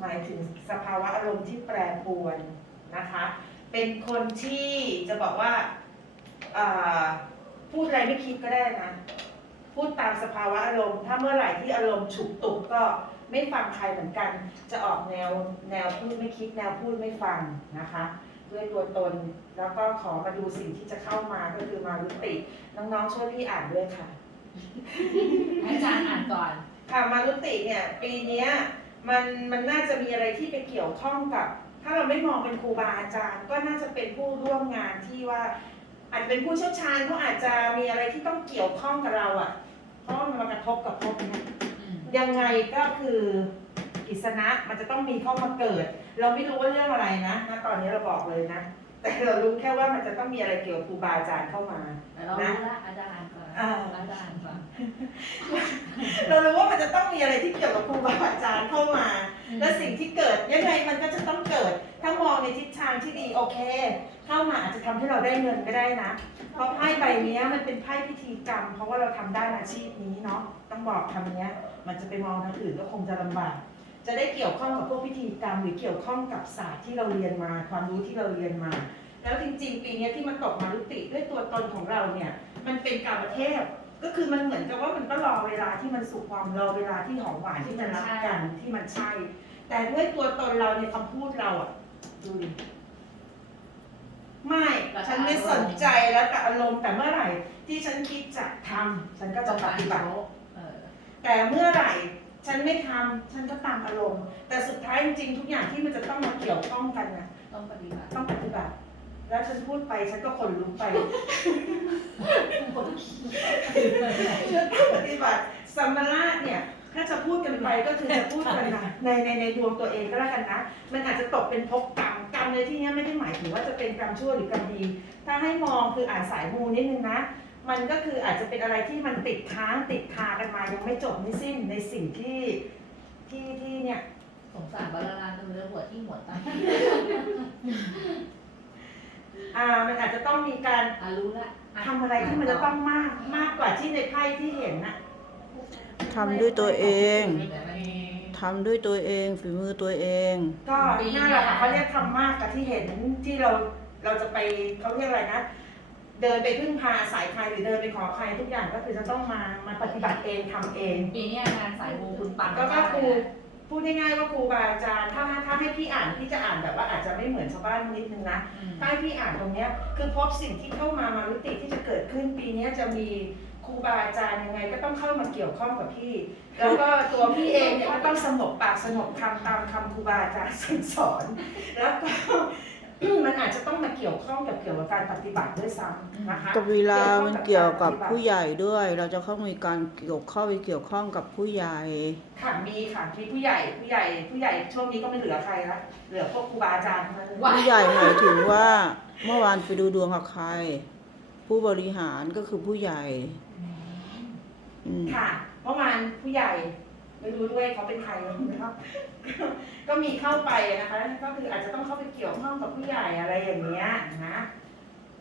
หมายถึงสภาวะอารมณ์ที่แปรปรวนนะคะ เป็นคนที่จะบอกว่าอ่าพูดอะไรไม่คิดก็ได้นะ พูดตามสภาวะอารมณ์ ถ้าเมื่อไหร่ที่อารมณ์ฉุกตุกก็ไม่ฟังใครเหมือนกัน จะออกแนวแนวพูดไม่คิดแนวพูดไม่ฟังนะคะ ด้วยตัวตนแล้วก็ขอมาดูสิ่งที่จะเข้ามาก็คือมารุติ น้องๆช่วยพี่อ่านด้วยค่ะให้อาจารย์อ่านก่อน ค่ะมารุติเนี่ย ปีเนี้ย มันมันน่าจะมีอะไรที่ไปเกี่ยวข้องกับ ถ้าเราไม่มองเป็นครูบาอาจารย์ ก็น่าจะเป็นผู้ร่วมงานที่ว่า อาจจะเป็นผู้เชี่ยวชาญเขาอาจจะมีอะไรที่ต้องเกี่ยวข้องกับเราอะเพราะว่ามันมากระทบกับภพเนี่ยยังไงก็คือกิษณะมันจะต้องมีเข้ามาเกิด เราไม่รู้ว่าเรื่องอะไรนะณตอนนี้เราบอกเลยนะ แต่เรารู้แค่ว่ามันจะต้องมีอะไรเกี่ยวกับครูบาอาจารย์เข้ามาแต่เรารู้ละอาจารย์อ่านก่อนอ่าอาจารย์อ่านก่อนเรารู้ว่ามันจะต้องมีอะไรที่เกี่ยวกับครูบาอาจารย์เข้ามา และสิ่งที่เกิดยังไงมันก็จะต้องเกิด ถ้ามองในทิศทางที่ดีโอเค เข้ามาอาจจะทำให้เราได้เงินก็ได้นะ เพราะไพ่ใบเนี้ยมันเป็นไพ่พิธีกรรม เพราะว่าเราทำด้านอาชีพนี้เนาะต้องบอกคำเนี้ยมันจะไปมองทางอื่นก็คงจะลำบาก จะได้เกี่ยวข้องกับพวกพิธีกรรมหรือเกี่ยวข้องกับศาสตร์ที่เราเรียนมา ความรู้ที่เราเรียนมา แล้วจริงๆ ปีเนี้ยที่มันตกมารุติด้วยตัวตนของเราเนี่ยมันเป็นกรรมเทพก็คือมันเหมือนกับว่ามันก็รอเวลาที่มันสุขความรอเวลาที่หอมหวานที่มันรักกันที่มันใช่ แต่ด้วยตัวตนเราเนี่ยคำพูดเราอะดูดิไม่ฉันไม่สนใจแล้วแต่อารมณ์แต่เมื่อไหร่ ที่ฉันคิดจะทำฉันก็จะปฏิบัติเออแต่เมื่อไหร่ ฉันไม่ทำฉันก็ตามอารมณ์ แต่สุดท้ายจริงๆทุกอย่างที่มันจะต้องมาเกี่ยวข้องกันนะต้องปฏิบัติต้องปฏิบัติ แล้วฉันพูดไปฉันก็ขนลุกไป ฉันต้องปฏิบัติสัมมาราชเนี่ย ถ้าจะพูดกันไปก็คือจะพูดกันนะในในในดวงตัวเองก็แล้วกันนะ มันอาจจะตกเป็นภพกรรมกรรมในที่เนี้ยไม่ได้หมายถึงว่าจะเป็นกรรมชั่วหรือกรรมดี ถ้าให้มองคืออ่านสายมูนิดนึงนะ มันก็คืออาจจะเป็นอะไรที่มันติดค้างติดคากันมายังไม่จบไม่สิ้นในสิ่งที่ที่ที่เนี่ยสงสารบาลานตัวเรือหัวที่หัวตายอ่ามันอาจจะต้องมีการอะรู้ละทำอะไรที่มันจะต้องมากมากกว่าที่ในไพ่ที่เห็นนะทำด้วยตัวเองแต่มันมีทำด้วยตัวเอง ฝีมือตัวเอง ก็นั่นแหละค่ะเขาเรียกทำมากกับที่เห็นที่เราเราจะไปเขาเรียกอะไรนะ เดินไปพึ่งพาอาศัยใครหรือเดินไปขอใครทุกอย่างก็คือจะต้องมามาปฏิบัติเองทำเอง ปีเนี้ยงานสายมูคุณปังก็ก็ครูพูดง่ายๆว่าครูบาอาจารย์ถ้าถ้าให้พี่อ่านพี่จะอ่านแบบว่าอาจจะไม่เหมือนชาวบ้านนิดนึงนะอืม ถ้าให้พี่อ่านตรงเนี้ยคือพบสิ่งที่เข้ามามารุติที่จะเกิดขึ้นปีเนี้ยจะมีครูบาอาจารย์ยังไง ก็ต้องเข้ามาเกี่ยวข้องกับพี่ แล้วก็ตัวพี่เองเนี่ยก็ต้องสงบปากสงบคำตามคำครูบาอาจารย์สั่งสอน แล้วก็ มันอาจจะต้องมาเกี่ยวข้องกับเกี่ยวกับการปฏิบัติด้วยซ้ำนะคะกับเวลามันเกี่ยวกับผู้ใหญ่ด้วย เราจะเข้ามีการเกี่ยวเข้าไปเกี่ยวข้องกับผู้ใหญ่ค่ะมีค่ะมีผู้ใหญ่ผู้ใหญ่ ผู้ใหญ่ช่วงนี้ก็ไม่เหลือใครละเหลือพวกครูบาอาจารย์เท่านั้นผู้ใหญ่หมายถึงว่าเมื่อวานไปดูดวงกับใคร ผู้บริหารก็คือผู้ใหญ่อืมค่ะเมื่อวานผู้ใหญ่ ไม่รู้ด้วยเขาเป็นใครนะครับ ก็มีเข้าไปนะคะ ก็คืออาจจะต้องเข้าไปเกี่ยวข้องกับผู้ใหญ่อะไรอย่างเงี้ยนะ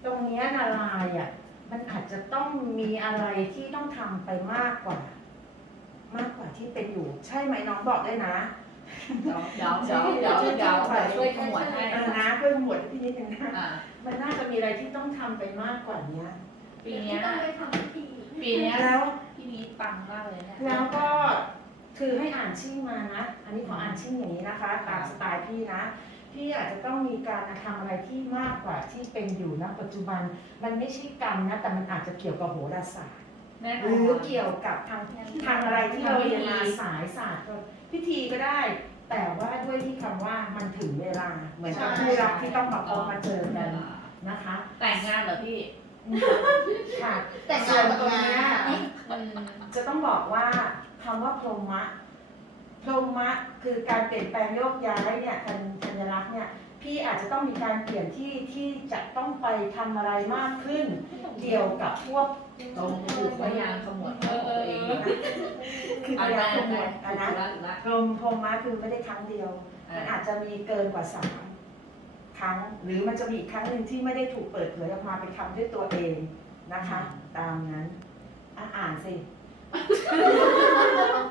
ตรงเนี้ยนาลายอะมันอาจจะต้องมีอะไรที่ต้องทำไปมากกว่า มากกว่าที่เป็นอยู่ ใช่ไหมน้องบอกได้นะเดี๋ยวเดี๋ยวเดี๋ยวเดี๋ยวเดี๋ยวช่วยขมวดให้นะเพื่อนหมวดพี่นิดนึงนะมันน่าจะมีอะไรที่ต้องทำไปมากกว่าเนี้ยปีนี้ปีนี้แล้วพี่มีปังมากเลยนี่ยแล้วก็ คือให้อ่านชื่อมานะ อันนี้ขออ่านชื่ออย่างนี้นะคะ ตามสไตล์พี่นะ พี่อาจจะต้องมีการทำอะไรที่มากกว่าที่เป็นอยู่ณปัจจุบัน มันไม่ใช่กรรมนะ แต่มันอาจจะเกี่ยวกับโหราศาสตร์ แน่นหอรือนเกี่ยวกับทางทางอะไรที่เราเรียนมาสายศาสตร์ก็พิธีก็ได้ แต่ว่าด้วยที่คำว่ามันถึงเวลา เหมือนกับคู่รักที่ต้องมาพบมาเจอกันนะคะ แต่งงานเหรอพี่ ค่ะแต่งส่งาวนนกับตรงงานเนี้ยอืมจะต้องบอกว่า คำว่าพรหมะพรหมะคือการเปลี่ยนแปลงโยกย้ายเนี่ยธัญธัญลักษณ์เนี่ยพี่อาจจะต้องมีการเปลี่ยนที่ที่จะต้องไปทำอะไรมากขึ้น เกี่ยวกับพวกตรงถูกพยานขมวดของตัวเองคืออัพนยานั้นขอัมนวนั้ดนอะถูกนะละถูกละพรหมพรหมะคือไม่ได้ครั้งเดียวมันอาจจะมีเกินกว่าสามครั้ง หรือมันจะมีอีกครั้งหนึ่งที่ไม่ได้ถูกเปิดเผยออกมาไปทำด้วยตัวเองนะคะ ตามนั้นอะอ่านสิ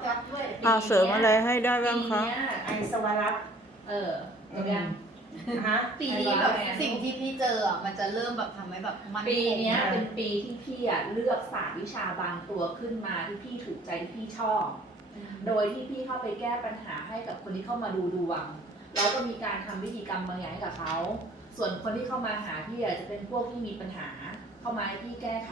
จับด้วยอาเสริมอะไรให้ได้บ้างคะปีเนี้ยไอสวรักษ์เออจบยัง ฮะ ปีนี้แบบสิ่งที่พี่เจออะมันจะเริ่มแบบทำให้แบบมันปีเนี้ยอ่าเป็นปีที่พี่อะเลือกศาสตร์วิชาบางตัวขึ้นมาที่พี่ถูกใจที่พี่ชอบ โดยที่พี่เข้าไปแก้ปัญหาให้กับคนที่เข้ามาดูดวง แล้วก็มีการทำพิธีกรรมบางอย่างให้กับเขา ส่วนคนที่เข้ามาหาพี่อะจะเป็นพวกที่มีปัญหาเข้ามาให้พี่แก้ไข